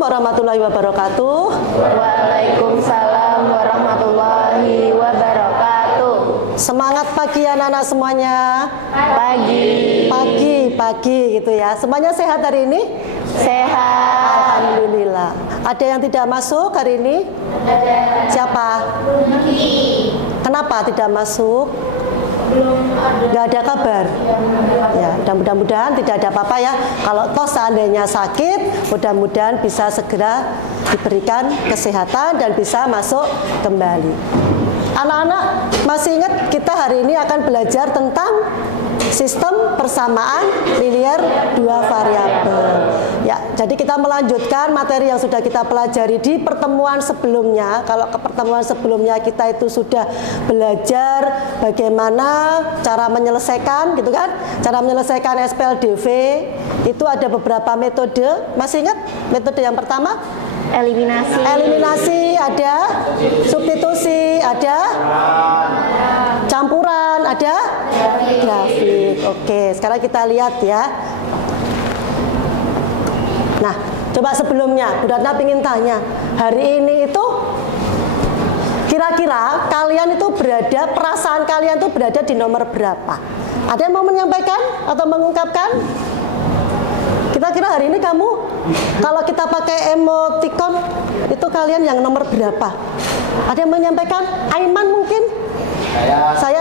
warahmatullahi wabarakatuh. Waalaikumsalam warahmatullahi wabarakatuh. Semangat pagi anak-anak semuanya. Pagi gitu ya. Semuanya sehat hari ini? Sehat. Alhamdulillah. Ada yang tidak masuk hari ini? Siapa? Kenapa tidak masuk? Nggak ada kabar. Ya, dan mudah-mudahan tidak ada apa-apa ya. Kalau toh seandainya sakit, mudah-mudahan bisa segera diberikan kesehatan dan bisa masuk kembali. Anak-anak masih ingat kita hari ini akan belajar tentang sistem persamaan linear dua variabel. Ya, jadi kita melanjutkan materi yang sudah kita pelajari di pertemuan sebelumnya. Kalau ke pertemuan sebelumnya kita itu sudah belajar bagaimana cara menyelesaikan, gitu kan? Cara menyelesaikan SPLDV itu ada beberapa metode. Masih ingat metode yang pertama? Eliminasi, ada substitusi, ada campuran, ada grafik. Oke, sekarang kita lihat ya. Nah, coba sebelumnya Bu Ratna ingin tanya, hari ini itu kira-kira kalian itu berada, perasaan kalian itu berada di nomor berapa? Ada yang mau menyampaikan atau mengungkapkan? Kira-kira hari ini kamu, kalau kita pakai emoticon, itu kalian yang nomor berapa? Ada yang menyampaikan? Aiman mungkin? Saya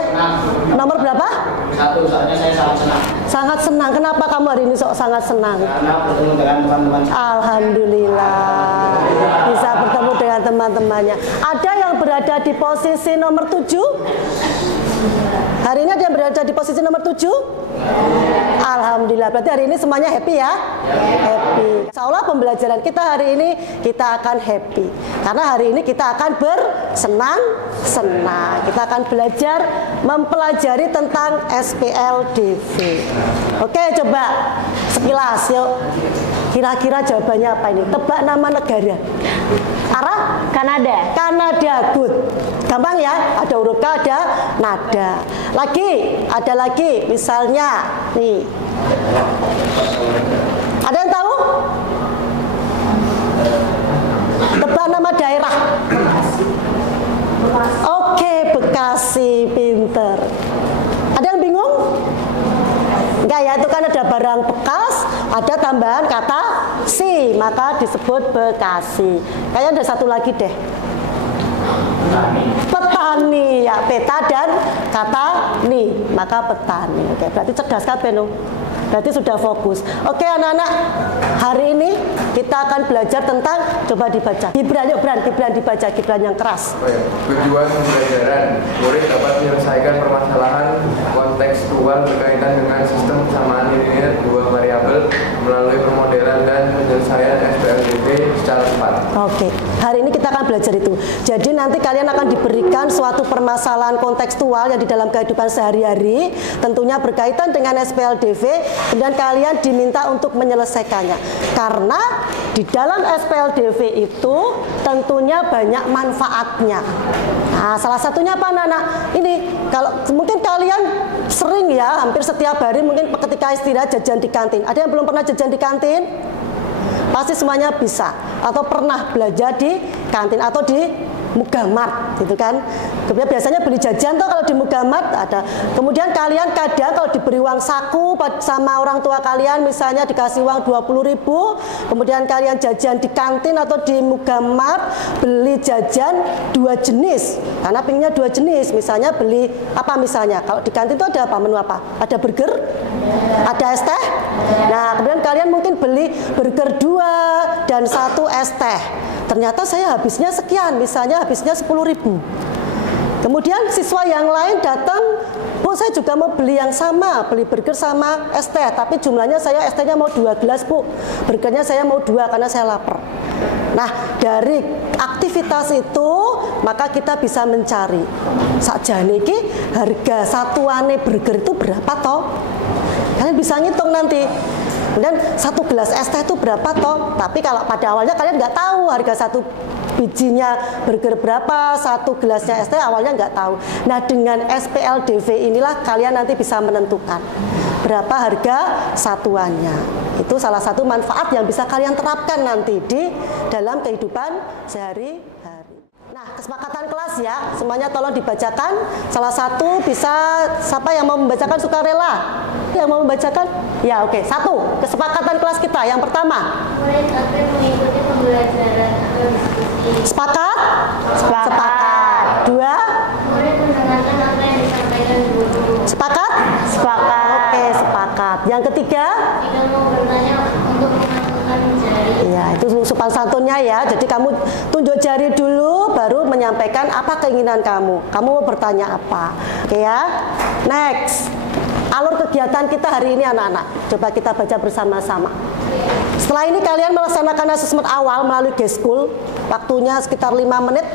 nomor berapa? 1, soalnya saya sangat senang. Sangat senang. Kenapa kamu hari ini sangat senang? Karena bertemu dengan teman-teman. Alhamdulillah bisa bertemu dengan teman-temannya. Ada yang berada di posisi nomor 7? Hari ini ada yang berada di posisi nomor 7? Alhamdulillah, berarti hari ini semuanya happy ya? Happy. Insya Allah pembelajaran kita hari ini kita akan happy. Karena hari ini kita akan bersenang-senang. Kita akan belajar mempelajari tentang SPLDV. Oke, coba sekilas yuk. Kira-kira jawabannya apa ini? Tebak nama negara. Arah? Kanada. Kanada, good. Gampang ya, ada huruf K, ada nada. Ada lagi, misalnya nih. Ada yang tahu? Tebak nama daerah. Oke, Bekasi, pinter. Ada yang bingung? Enggak ya, itu kan ada barang bekas, ada tambahan kata si, maka disebut Bekasi. Kayaknya ada satu lagi deh. Petani, ya, peta dan kata ni, maka petani. Oke, berarti cerdas kabeh no. Berarti sudah fokus. Oke anak-anak, hari ini kita akan belajar tentang, coba dibaca. Gibran, yuk Gibran dibaca, Gibran yang keras. Tujuan pembelajaran, murid dapat menyelesaikan permasalahan kontekstual berkaitan dengan sistem persamaan linear dua variabel melalui pemodelan dan penyelesaian SPLDV secara cepat. Oke, hari ini kita akan belajar itu. Jadi nanti kalian akan diberikan suatu permasalahan kontekstual yang di dalam kehidupan sehari-hari, tentunya berkaitan dengan SPLDV. Kemudian kalian diminta untuk menyelesaikannya. Karena di dalam SPLDV itu tentunya banyak manfaatnya. Nah, salah satunya apa anak-anak? Ini kalau mungkin kalian sering ya, hampir setiap hari mungkin ketika istirahat jajan di kantin. Ada yang belum pernah jajan di kantin? Pasti semuanya bisa atau pernah belajar di kantin atau di Mugamart gitu kan. Kemudian biasanya beli jajan tuh kalau di Mugamart ada. Kemudian kalian kadang kalau diberi uang saku sama orang tua kalian, misalnya dikasih uang 20.000, kemudian kalian jajan di kantin atau di Mugamart, beli jajan 2 jenis. Karena pinginnya 2 jenis, misalnya beli apa misalnya? Kalau di kantin itu ada apa, menu apa? Ada burger? Ada es teh? Nah, kemudian kalian mungkin beli burger 2 dan 1 es teh. Ternyata saya habisnya sekian, misalnya habisnya 10.000. Kemudian siswa yang lain datang, Bu saya juga mau beli yang sama, beli burger sama es teh, tapi jumlahnya saya es tehnya mau 2 gelas Bu, burgernya saya mau 2 karena saya lapar. Nah, dari aktivitas itu maka kita bisa mencari sakjane iki harga satuane burger itu berapa toh? Kalian bisa ngitung nanti. Dan 1 gelas es teh itu berapa toh? Tapi kalau pada awalnya kalian nggak tahu harga 1 bijinya burger berapa, 1 gelasnya es teh awalnya nggak tahu. Nah, dengan SPLDV inilah kalian nanti bisa menentukan berapa harga satuannya. Itu salah satu manfaat yang bisa kalian terapkan nanti di dalam kehidupan sehari-hari. Nah, kesepakatan kelas ya, semuanya tolong dibacakan. Salah satu bisa, siapa yang mau membacakan sukarela? Yang mau membacakan? Ya, oke. Satu, kesepakatan kelas kita. Yang pertama. Murid akan mengikuti pembelajaran atau diskusi. Sepakat? Sepakat. Dua. Murid mendengarkan apa yang disampaikan guru. Sepakat? Sepakat. Oke, sepakat. Yang ketiga? Jika mau bertanya untuk mengangkat jari. Iya, itu sopan santunnya ya. Jadi kamu tunjuk jari dulu, baru menyampaikan apa keinginan kamu. Kamu mau bertanya apa? Oke ya. Next. Alur kegiatan kita hari ini anak-anak. Coba kita baca bersama-sama. Setelah ini kalian melaksanakan asesmen awal melalui G-School. Waktunya sekitar 5 menit.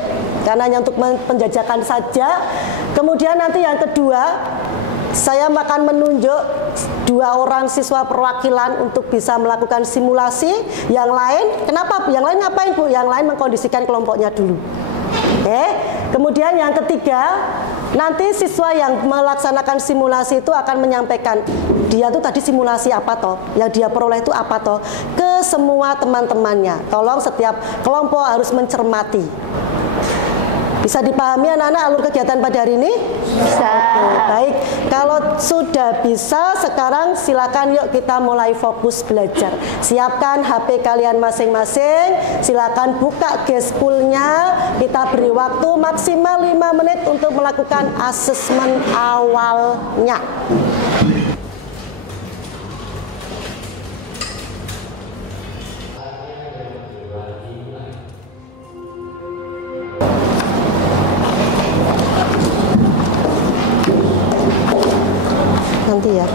Karena hanya untuk penjajakan saja. Kemudian nanti yang kedua, saya akan menunjuk 2 orang siswa perwakilan untuk bisa melakukan simulasi. Yang lain, kenapa? Yang lain ngapain Bu? Yang lain mengkondisikan kelompoknya dulu. Oke. Kemudian yang ketiga, nanti siswa yang melaksanakan simulasi itu akan menyampaikan dia tuh tadi simulasi apa toh, yang dia peroleh itu apa toh, ke semua teman-temannya. Tolong setiap kelompok harus mencermati. Bisa dipahami anak-anak alur kegiatan pada hari ini? Bisa. Oke, baik. Kalau sudah bisa, sekarang silakan yuk kita mulai fokus belajar. Siapkan HP kalian masing-masing. Silakan buka G-School-nya. Kita beri waktu maksimal 5 menit untuk melakukan asesmen awalnya. Nanti ya.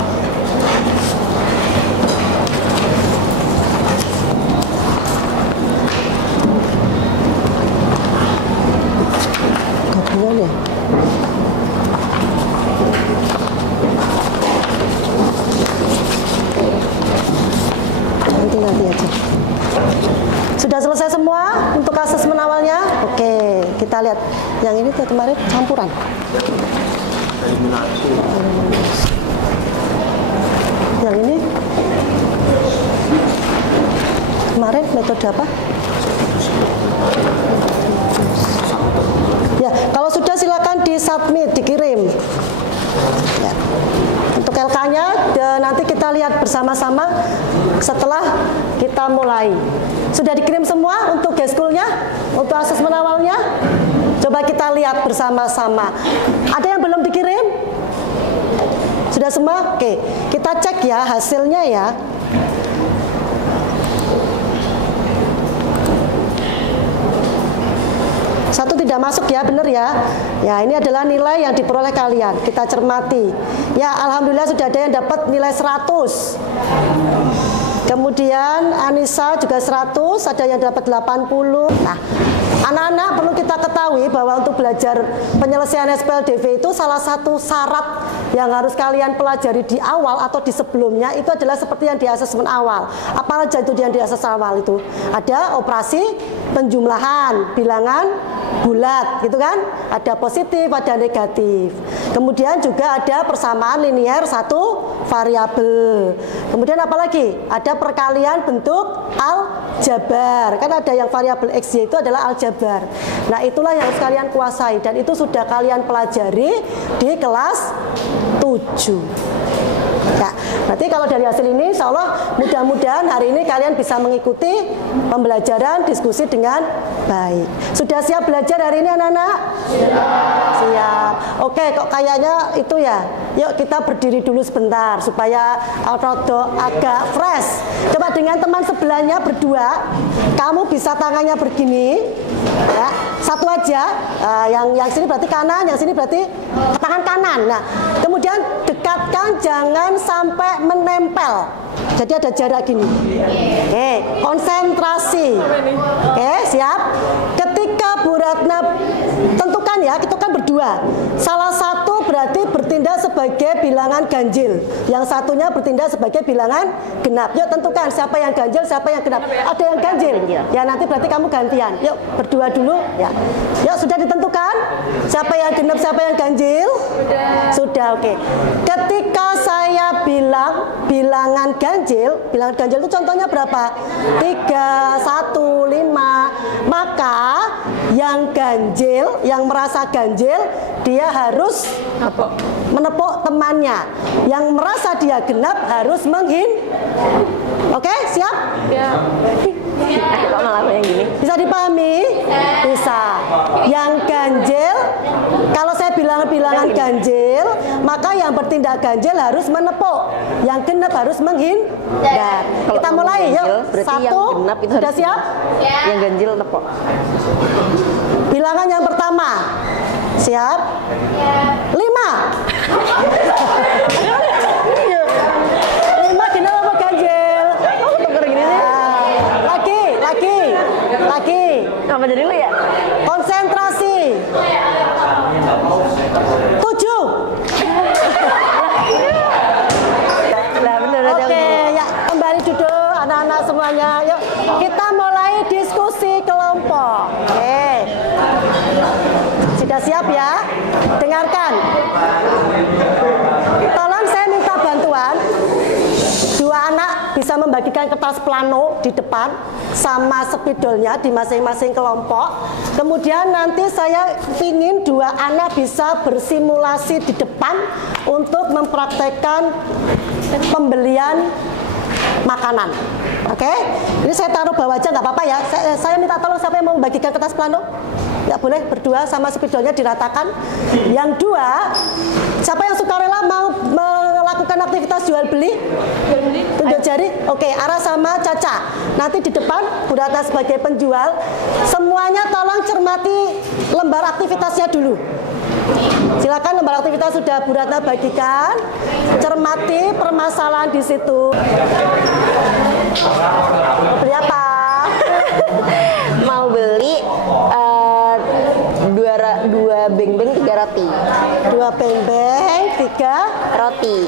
Gabungan ya. Nanti aja. Sudah selesai semua untuk asesmen awalnya? Oke, kita lihat. Yang ini tuh kemarin campuran. Yang ini kemarin metode apa? Ya, kalau sudah silakan di submit, dikirim. Ya. Untuk LK-nya nanti kita lihat bersama-sama setelah kita mulai. Sudah dikirim semua untuk G-School-nya, untuk asesmen awalnya? Coba kita lihat bersama-sama. Ada yang belum dikirim? Sudah semua? Oke, kita cek ya hasilnya ya. Satu tidak masuk ya, benar ya. Ya, ini adalah nilai yang diperoleh kalian. Kita cermati. Ya, alhamdulillah sudah ada yang dapat nilai 100. Kemudian Anissa juga 100, ada yang dapat 80. Nah, anak-anak perlu kita ketahui bahwa untuk belajar penyelesaian SPLDV itu salah satu syarat yang harus kalian pelajari di awal atau di sebelumnya itu adalah seperti yang di asesmen awal. Apa aja itu yang di asesmen awal itu? Ada operasi penjumlahan, bilangan bulat, gitu kan? Ada positif, ada negatif. Kemudian juga ada persamaan linier satu variabel. Kemudian apa lagi? Ada perkalian bentuk aljabar. Kan ada yang variabel XY itu adalah aljabar. Nah, itulah yang harus kalian kuasai dan itu sudah kalian pelajari di kelas 7. Ya, berarti kalau dari hasil ini insya Allah mudah-mudahan hari ini kalian bisa mengikuti pembelajaran diskusi dengan baik. Sudah siap belajar hari ini anak-anak? Siap. Oke, kok kayaknya itu ya. Yuk kita berdiri dulu sebentar supaya agak fresh. Coba dengan teman sebelahnya berdua, kamu bisa tangannya begini. Ya, satu aja. Yang sini berarti kanan, yang sini berarti tangan kanan. Nah, kemudian dekatkan, jangan sampai menempel. Jadi ada jarak gini. Oke, konsentrasi. Oke, siap. Ketika Bu Ratna tentukan ya, kita kan berdua. Salah satu berarti bertindak sebagai bilangan ganjil, yang satunya bertindak sebagai bilangan genap. Yuk tentukan siapa yang ganjil, siapa yang genap. Ada yang ganjil. Ya nanti berarti kamu gantian. Yuk berdua dulu. Ya. Yuk sudah ditentukan siapa yang genap, siapa yang ganjil? Sudah. Oke. Ketika saya bilangan ganjil itu contohnya berapa? 3, 1, 5. Maka yang ganjil, yang merasa ganjil, dia harus menepuk temannya. Yang merasa dia genap harus Oke, siap? Ya. Kok malah yang gini? Bisa dipahami? Bisa. Yang ganjil, kalau saya bilangan ganjil, maka yang bertindak ganjil harus menepuk. Yang genap harus menghindar. Kita mulai, yuk. 1, sudah siap? Yang ganjil tepuk. Bilangan yang pertama. Siap? 5. 5 genap apa ganjil? Oh, tuker gini sih. Lagi. Apa jadi lu ya? Konsentrasi. 7. Oke, ya kembali duduk anak-anak semuanya. Yuk, kita mulai diskusi kelompok. Oke. Sudah siap ya? Dengarkan. Tolong saya minta bantuan. 2 anak bisa membagikan kertas plano di depan sama spidolnya di masing-masing kelompok. Kemudian nanti saya ingin 2 anak bisa bersimulasi di depan untuk mempraktekkan pembelian makanan. Oke? Ini saya taruh bawah aja nggak apa-apa ya. Saya minta tolong siapa yang mau membagikan kertas plano? Nggak boleh berdua sama spidolnya diratakan. Yang 2, siapa yang sukarela mau melakukan aktivitas jual beli? Tunjuk jari. Oke, Ara sama Caca. Nanti di depan Bu Ratna sebagai penjual. Semuanya tolong cermati lembar aktivitasnya dulu. Silakan, lembar aktivitas sudah Bu Ratna bagikan. Cermati permasalahan di situ. Beli apa? Mau beli 2 beng-beng 3 roti. 2 beng-beng 3 roti.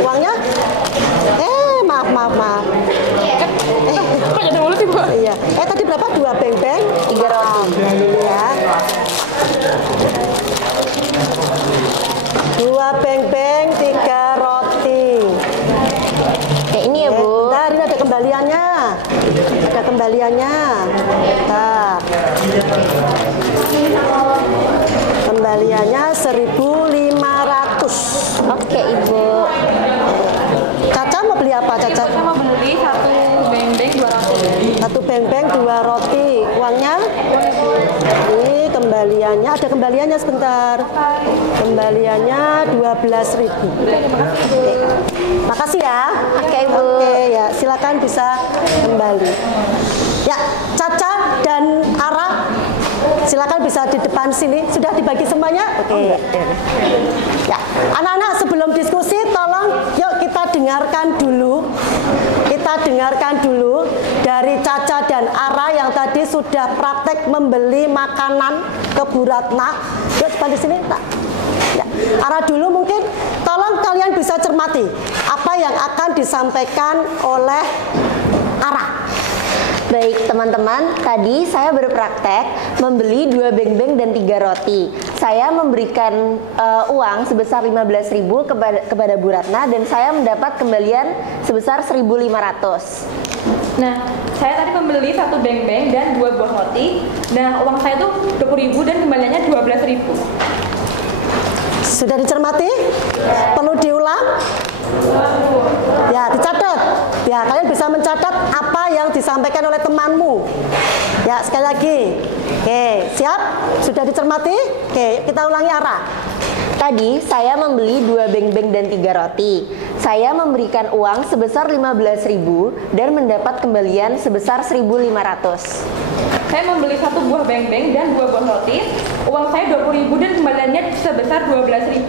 Uangnya? Maaf. Kok jadi mulu sih, Bu? Iya. Tadi berapa? 2 beng-beng 3 roti. Ya. 2 beng-beng 3 roti. Kayak ini ya, Bu. Bentar, ini ada kembaliannya. Bentar. Kembaliannya 1.500. Oke, Ibu. Caca mau beli apa, Caca? Saya mau beli 1 beng-beng 2 roti. 1 beng-beng 2 roti. Uangnya? Ini kembaliannya. Ada kembaliannya sebentar. Kembaliannya 12.000. Oke. Makasih ya. Oke, Ibu. Oke ya, silakan bisa kembali. Ya, Caca dan Ara, silakan bisa di depan sini. Sudah dibagi semuanya? Oke. Ya, anak-anak sebelum diskusi tolong yuk kita dengarkan dulu. Dari Caca dan Ara yang tadi sudah praktek membeli makanan ke Bu Ratna. Yuk depan di sini, Pak. Ya. Ara dulu mungkin tolong kalian bisa cermati apa yang akan disampaikan oleh Ara. Baik teman-teman, tadi saya berpraktek membeli 2 beng-beng dan 3 roti. Saya memberikan uang sebesar 15.000 kepada Bu Ratna dan saya mendapat kembalian sebesar 1.500. Nah, saya tadi membeli 1 beng-beng dan 2 buah roti. Nah, uang saya tuh 20.000 dan kembaliannya 12.000. Sudah dicermati? Perlu diulang? Ya, dicatat. Ya, kalian bisa mencatat apa yang disampaikan oleh temanmu. Ya, sekali lagi. Oke, siap? Sudah dicermati? Oke, kita ulangi Ara. Tadi saya membeli 2 beng-beng dan 3 roti. Saya memberikan uang sebesar 15.000 dan mendapat kembalian sebesar 1.500. Saya membeli 1 buah beng-beng dan 2 buah roti. Uang saya 20.000 dan kembaliannya sebesar 12.000.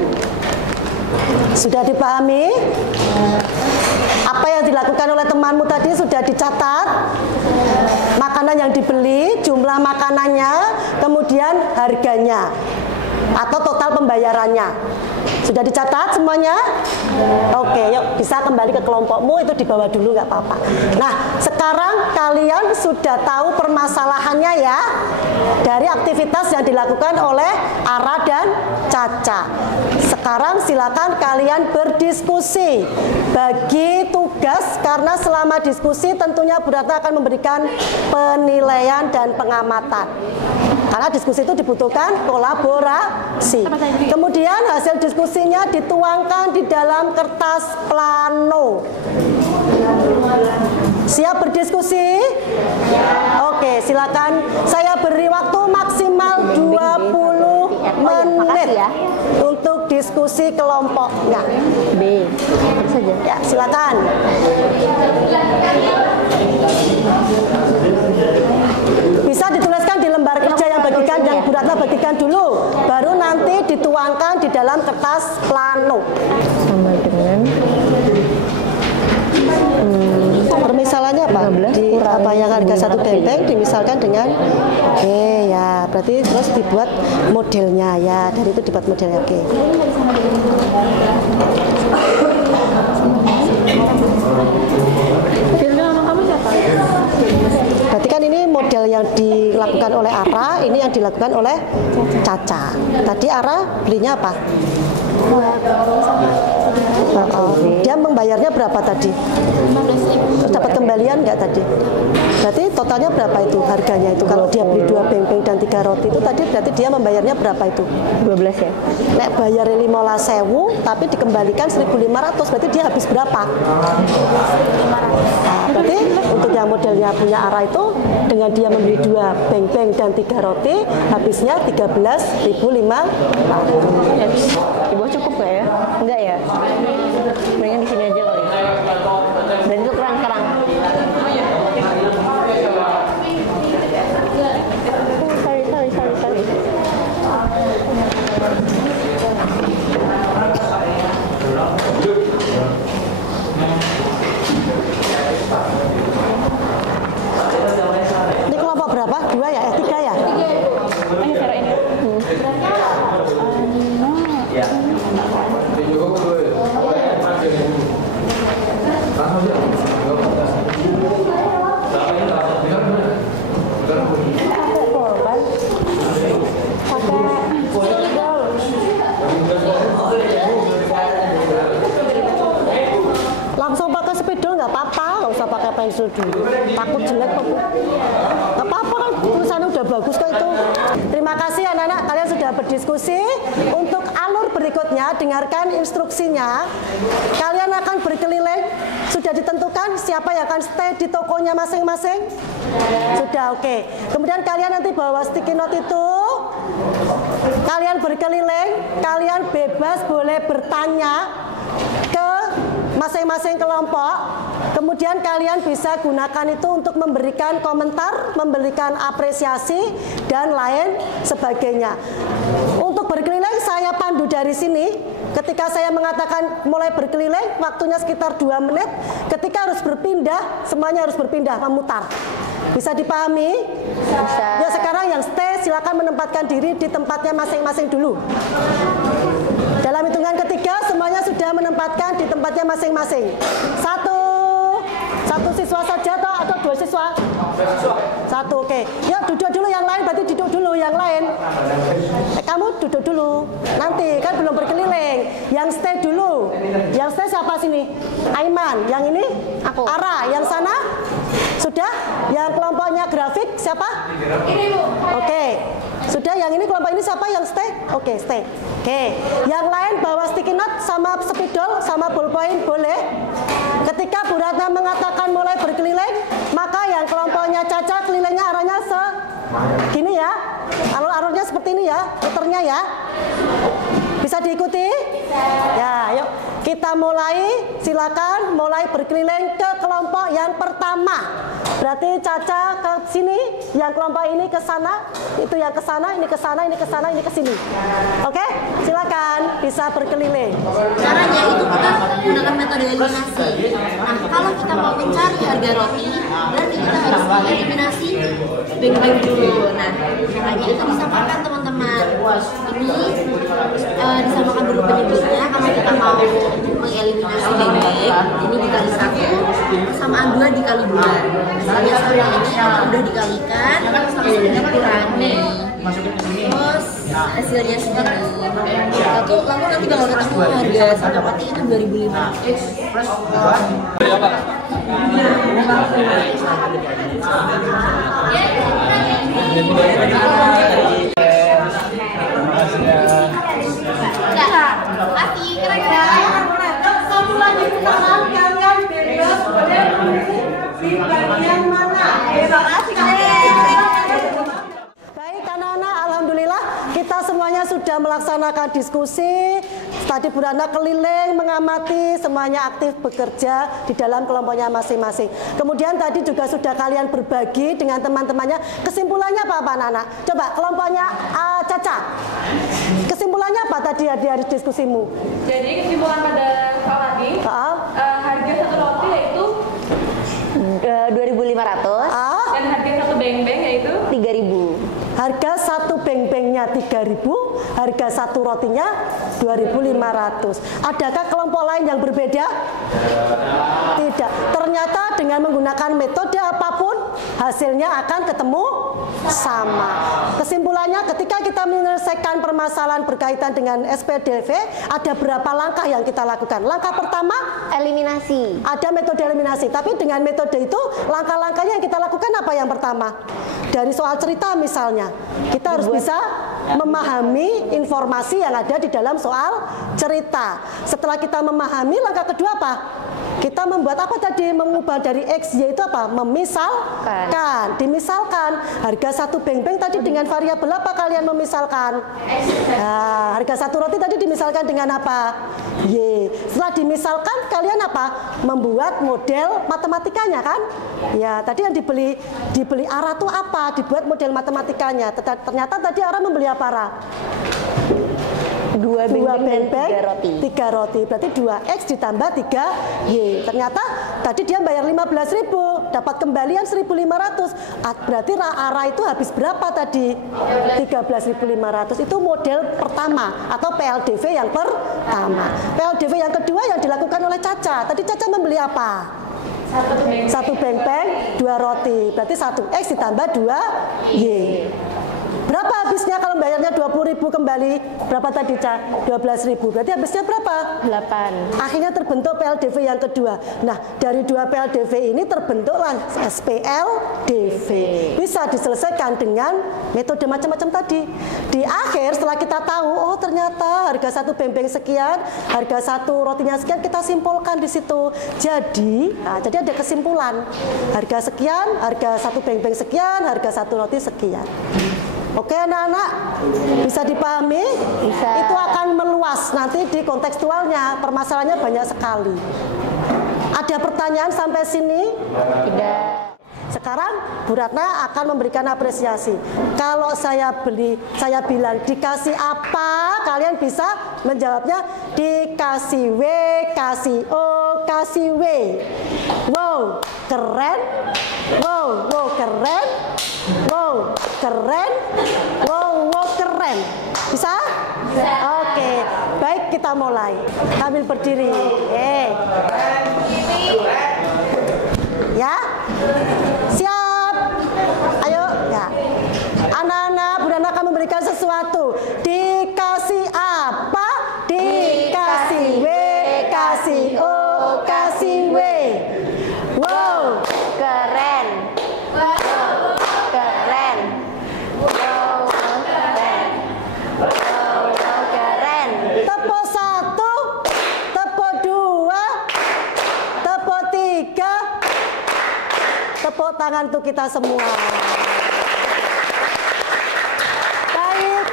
Sudah dipahami? Apa yang dilakukan oleh temanmu tadi sudah dicatat? Makanan yang dibeli, jumlah makanannya, kemudian harganya atau total pembayarannya. Sudah dicatat semuanya? Oke, yuk bisa kembali ke kelompokmu, itu di bawah dulu nggak apa-apa. Nah, sekarang kalian sudah tahu permasalahannya ya dari aktivitas yang dilakukan oleh Ara dan Caca. Sekarang silakan kalian berdiskusi. Bagi tugas, karena selama diskusi tentunya Bu Ratna akan memberikan penilaian dan pengamatan. Karena diskusi itu dibutuhkan kolaborasi. Kemudian hasil diskusinya dituangkan di dalam kertas plano. Siap berdiskusi? Oke, silakan. Saya beri waktu maksimal 20 menit untuk diskusi kelompoknya. B. Saja. Ya, silakan. Bisa dituliskan di lembar kerja yang bagikan, yang Bu Ratna bagikan dulu, baru nanti dituangkan di dalam kertas plano. Sama dengan Permisalannya apa? Di apa yang harga 1 beng-beng dimisalkan dengan oke ya, berarti terus dibuat modelnya ya, dari itu dibuat modelnya. Oke. Berarti kan ini model yang dilakukan oleh Ara, ini yang dilakukan oleh Caca. Tadi Ara belinya apa? Dia membayarnya berapa tadi? Terus dapat kembalian nggak tadi? Berarti totalnya berapa itu harganya itu? Kalau dia beli 2 beng-beng dan 3 roti itu tadi berarti dia membayarnya berapa itu? 12 ya? Nek bayar 15.000 tapi dikembalikan 1.500, berarti dia habis berapa? Nah, berarti untuk yang modelnya punya Ara itu dengan dia membeli 2 beng-beng dan 3 roti habisnya 13.500. Di bawah cukup nggak ya? Enggak ya? Mendingan di sini aja kali. Dan itu kerang-kerang. Sorry. Ini kelompok berapa? 2 ya? 3 ya? Ini cara ini. Langsung pakai spidol nggak apa-apa, nggak usah pakai pensil dulu. Takut jelek kok. Nggak apa-apa kan, tulisannya udah bagus kok itu. Terima kasih anak-anak, kalian sudah berdiskusi. Untuk alur berikutnya, dengarkan instruksinya. Kalian akan berkeliling. Sudah ditentukan siapa yang akan stay di tokonya masing-masing? Sudah, oke. Kemudian kalian nanti bawa sticky note itu. Kalian berkeliling, kalian bebas boleh bertanya ke masing-masing kelompok. Kemudian kalian bisa gunakan itu untuk memberikan komentar, memberikan apresiasi, dan lain sebagainya. Untuk berkeliling saya pandu dari sini. Ketika saya mengatakan mulai berkeliling, waktunya sekitar 2 menit. Ketika harus berpindah, semuanya harus berpindah, memutar. Bisa dipahami? Bisa. Ya, sekarang yang stay silakan menempatkan diri di tempatnya masing-masing dulu. Dalam hitungan ketiga semuanya sudah menempatkan di tempatnya masing-masing. Satu siswa saja atau 2 siswa? 1, oke. Yuk duduk dulu yang lain, berarti duduk dulu yang lain. Kamu duduk dulu. Nanti kan belum berkeliling. Yang stay dulu. Yang stay siapa sini? Aiman. Yang ini? Aku. Ara. Yang sana? Sudah? Yang kelompoknya grafik siapa? Ini Bu. Oke. Sudah, yang ini kelompok ini siapa yang stay? Oke, stay. Oke. Yang lain bawa sticky note sama spidol sama ballpoint boleh? Ketika Bu Ratna mengatakan mulai berkeliling, maka yang kelompoknya Caca kelilingnya arahnya segini ya. Alur-alurnya seperti ini ya, puternya ya. Bisa diikuti? Ya, yuk kita mulai, silakan mulai berkeliling ke kelompok yang pertama. Berarti Caca ke sini, yang kelompok ini ke sana, itu yang ke sana, ini ke sana, ini ke sana, ini ke sini. Oke, silakan bisa berkeliling. Caranya itu kita menggunakan metode eliminasi. Nah, kalau kita mau mencari harga roti, berarti kita harus mengeliminasi beng-beng dulu. Nah, makanya itu disamakan teman-teman. Ini disamakan dulu penyebutnya karena kita mau mengeliminasi beng-beng. Ini dikali 1, persamaan 2 dikali 2. Misalnya sama ini kalau udah dikalikan, sama-sama dikurangi. Terus hasilnya segini. Lalu nanti bakal ketemu harga satu roti itu 2.500. Kasih keren-keren. Satu lagi pertanyaan, kalian bebas di bagian mana? Terima kasih kalian. Baik anak-anak, alhamdulillah kita semuanya sudah melaksanakan diskusi. Tadi Bu Rana keliling mengamati, semuanya aktif bekerja di dalam kelompoknya masing-masing. Kemudian tadi juga sudah kalian berbagi dengan teman-temannya. Kesimpulannya apa anak-anak? Coba kelompoknya Caca. Kesimpulannya apa tadi dari diskusimu? Jadi kesimpulan pada soal tadi, harga satu roti yaitu 2.500 dan harga satu beng-beng yaitu 3.000. Harga satu beng-bengnya 3.000, harga satu rotinya 2.500. Adakah kelompok lain yang berbeda? Tidak. Ternyata dengan menggunakan metode apapun, hasilnya akan ketemu sama. Kesimpulannya, ketika kita menyelesaikan permasalahan berkaitan dengan SPDV, ada berapa langkah yang kita lakukan? Langkah pertama, Eliminasi. ada metode eliminasi. Tapi dengan metode itu, langkah-langkahnya yang kita lakukan apa yang pertama? Dari soal cerita misalnya, kita harus bisa memahami informasi yang ada di dalam soal cerita. Setelah kita memahami, langkah kedua apa? Kita membuat apa tadi? Mengubah dari X, yaitu apa? Memisalkan. Dimisalkan. Harga satu beng-beng tadi dengan variabel apa kalian memisalkan? Nah, harga satu roti tadi dimisalkan dengan apa? Y. Setelah dimisalkan, kalian apa? Membuat model matematikanya kan? Ya, tadi yang dibeli Ara tuh apa? Dibuat model matematikanya. Ternyata tadi Ara membeli apa, Ara? 2 beng-beng dan 3 roti. 3 roti. Berarti 2X ditambah 3Y. Ternyata tadi dia bayar 15.000, dapat kembalian 1.500. Berarti Ara itu habis berapa tadi? 13.500. Itu model pertama atau PLDV yang pertama. PLDV yang kedua yang dilakukan oleh Caca. Tadi Caca membeli apa? Satu beng-beng, 2 roti. Berarti 1X ditambah 2Y. Berapa habisnya kalau bayarnya 20.000 kembali? Berapa tadi, Ca? 12.000. Berarti habisnya berapa? 8. Akhirnya terbentuk PLDV yang kedua. Nah, dari 2 PLDV ini terbentuklah SPLDV. Bisa diselesaikan dengan metode macam-macam tadi. Di akhir setelah kita tahu, oh ternyata harga satu beng-beng sekian, harga satu rotinya sekian, kita simpulkan di situ. Jadi ada kesimpulan. Harga sekian, harga satu beng-beng sekian, harga satu roti sekian. Oke anak-anak, bisa dipahami? Bisa. Itu akan meluas nanti di kontekstualnya, permasalahannya banyak sekali. Ada pertanyaan sampai sini? Tidak. Sekarang Bu Ratna akan memberikan apresiasi. Kalau saya bilang dikasih apa, kalian bisa menjawabnya dikasih W, kasih O, kasih W. Wow, keren. Wow, keren. Wow, keren. Wow, keren. Bisa? Bisa. Oke, baik kita mulai. Sambil berdiri. Ya. Siap. Ayo, ya. Anak-anak, Bu Rana akan memberikan sesuatu. Dikasih apa? Dikasih W, kasih O, kasih W. Wow, Keren. Keren. Wow, keren. Wow, keren. tepuk 1, tepuk 2, tepuk 3. Tepuk tangan untuk kita semua. Baik,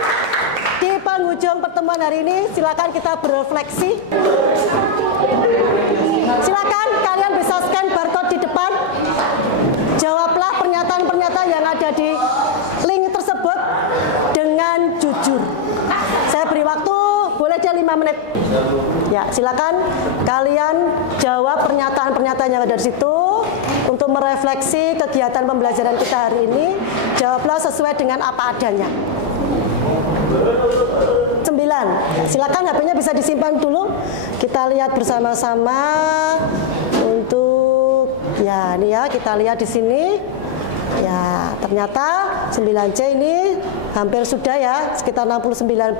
di penghujung pertemuan hari ini silakan kita berefleksi. Silakan kalian bisa scan barcode di depan. Jawablah pernyataan-pernyataan yang ada di link tersebut dengan jujur. Saya beri waktu, boleh dia 5 menit. Ya, silakan kalian jawab pernyataan-pernyataan yang ada di situ untuk merefleksi kegiatan pembelajaran kita hari ini. Jawablah sesuai dengan apa adanya. 9. Silakan HP-nya bisa disimpan dulu. Kita lihat bersama-sama untuk ya ini ya, kita lihat di sini. Ya, ternyata 9C ini hampir sudah ya, sekitar 69%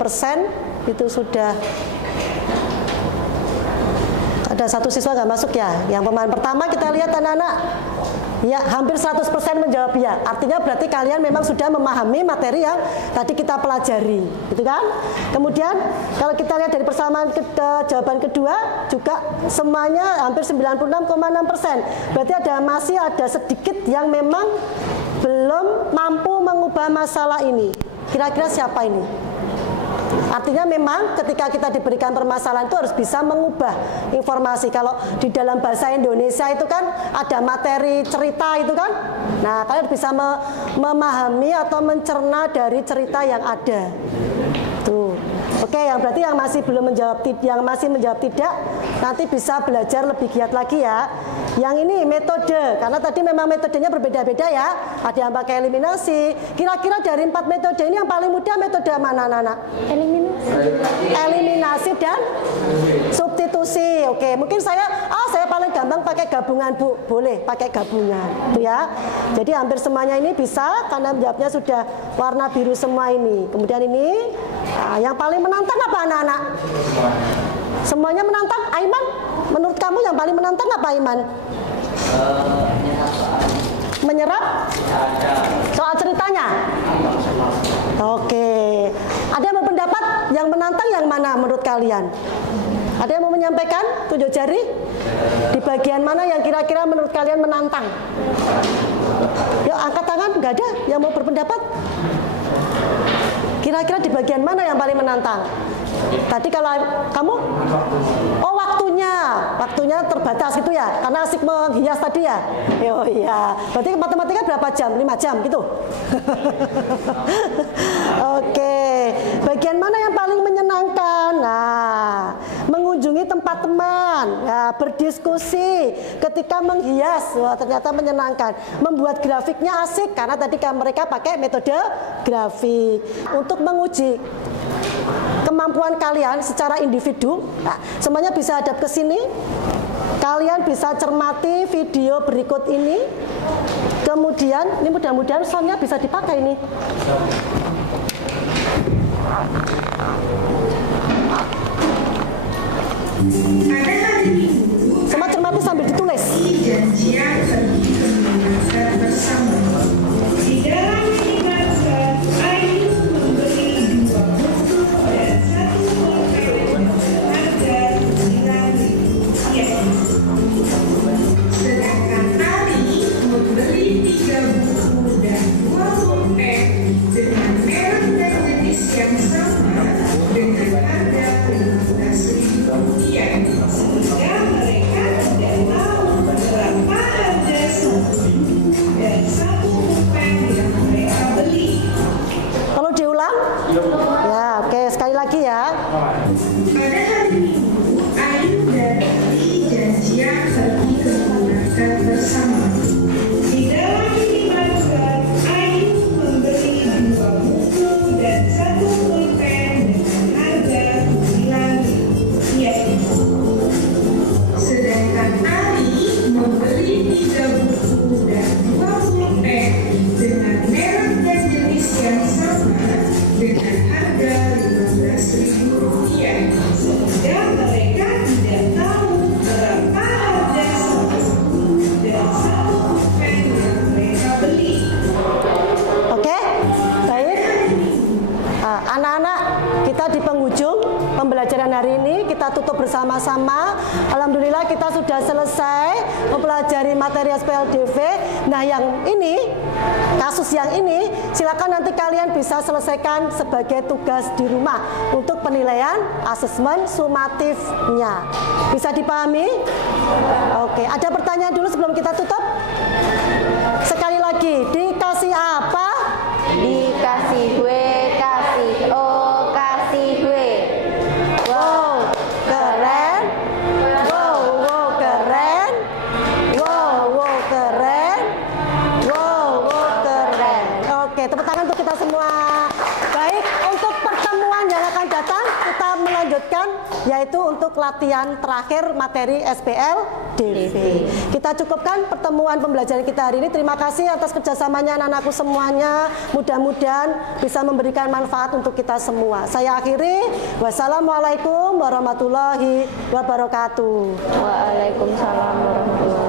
itu sudah. Ada satu siswa nggak masuk ya. Yang pemahaman pertama kita lihat anak-anak. Ya, hampir 100% menjawab ya. Artinya berarti kalian memang sudah memahami materi yang tadi kita pelajari, gitu kan? Kemudian kalau kita lihat dari persamaan jawaban kedua juga semuanya hampir 96,6%. Berarti masih ada sedikit yang memang belum mampu mengubah masalah ini. Kira-kira siapa ini? Artinya memang ketika kita diberikan permasalahan itu harus bisa mengubah informasi. Kalau di dalam bahasa Indonesia itu kan ada materi cerita itu kan. Nah, kalian bisa memahami atau mencerna dari cerita yang ada. Tuh. Oke, yang berarti yang masih belum menjawab, yang masih menjawab tidak, nanti bisa belajar lebih giat lagi ya. Yang ini metode, karena tadi memang metodenya berbeda-beda ya. Ada yang pakai eliminasi. Kira-kira dari 4 metode ini yang paling mudah metode mana, anak-anak? Eliminasi dan substitusi. Oke, mungkin saya paling gampang pakai gabungan, Bu. Boleh pakai gabungan, tuh ya. Jadi hampir semuanya ini bisa karena jawabnya sudah warna biru semua ini. Kemudian ini yang paling menantang apa, anak-anak? Semuanya menantang. Aiman, menurut kamu yang paling menantang apa, Aiman? Menyerap? Soal ceritanya? Oke. Ada yang berpendapat yang menantang yang mana menurut kalian? Ada yang mau menyampaikan? Tunjuk jari. Di bagian mana yang kira-kira menurut kalian menantang? Yuk, angkat tangan. Nggak ada yang mau berpendapat? Kira-kira di bagian mana yang paling menantang? Tadi kalau kamu? Oh, waktunya terbatas gitu ya, karena asik menghias tadi ya. Oh iya, berarti matematika berapa jam? 5 jam gitu. Oke, bagian mana yang paling menyenangkan? Nah, mengunjungi tempat teman, nah, berdiskusi ketika menghias, wah ternyata menyenangkan. Membuat grafiknya asik karena tadi mereka pakai metode grafik. Untuk menguji kemampuan kalian secara individu, nah, semuanya bisa hadap ke sini. Kalian bisa cermati video berikut ini. Kemudian, ini mudah-mudahan soundnya bisa dipakai ini. Semua cermati sambil ditulis. Janjian pergi ke Makassar bersama. Di dalam minimarket, Ayu membeli 2 buku dan 1 makanan harga Rp9.000. Sedangkan Ali membeli 3 buku dan 2 pulpen dengan merek dan jenis yang sama dengan harga Rp15.000. Sehingga mereka tidak tahu kita tutup bersama-sama. Alhamdulillah kita sudah selesai mempelajari materi SPLDV. Nah, yang ini, kasus yang ini, silakan nanti kalian bisa selesaikan sebagai tugas di rumah untuk penilaian asesmen sumatifnya. Bisa dipahami? Oke, ada pertanyaan dulu sebelum kita tutup? Sekali lagi, dikasih apa? Dikasih W, kasih O, kasih W. Wow, keren. Wow, wow, keren. Wow, wow, keren. Wow, wow, keren. Oke, tepuk tangan untuk kita semua. Baik, untuk pertemuan yang akan datang kita melanjutkan, yaitu untuk latihan terakhir materi SPLDV. Kita cukupkan pertemuan pembelajaran kita hari ini. Terima kasih atas kerjasamanya anak-anakku semuanya. Mudah-mudahan bisa memberikan manfaat untuk kita semua. Saya akhiri. Wassalamualaikum warahmatullahi wabarakatuh. Waalaikumsalam warahmatullahi wabarakatuh.